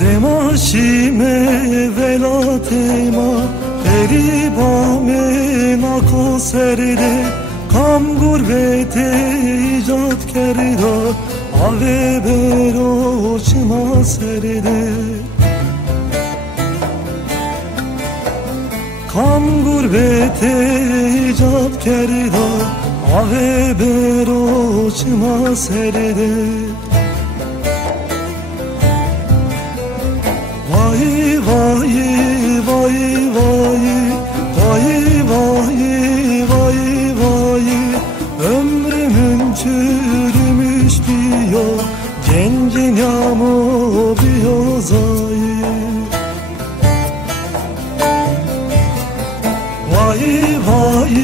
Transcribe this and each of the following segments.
Demaşime velatema Eribame nako seride Kam gurbete icat kerida Ave beroçma seride Kam gurbete icat kerida Ave beroçma seride Vay vay vay vay vay vay vay vay ömrümün çürümüş diyor gencin yağmur bir zayı Vay vay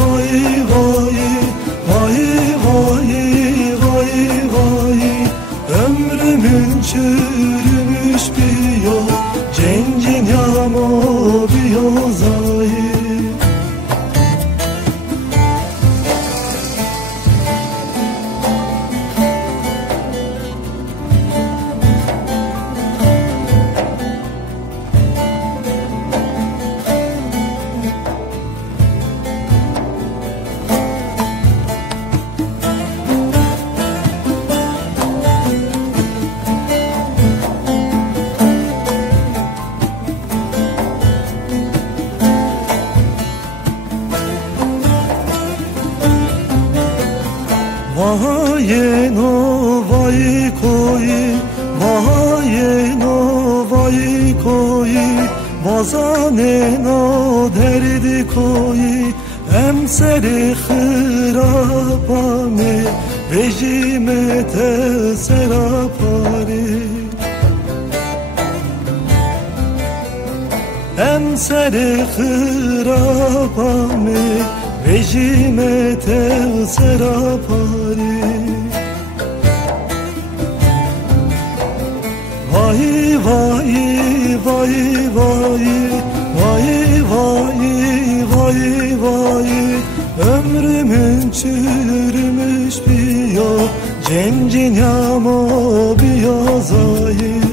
vay vay vay vay vay vay ömrümün çürümüş bir yol Cencin yağmur bir yozayı Vayeno vay koyi Vayeno vay koyi Vazaneno derdi koyi Emseri hırapane Vejimete serapari Emseri hırapane Vejimete serapari Vay vay vay vay vay vay vay vay ömrümün çürümüş bir yol Cencin yağmur bir yazayı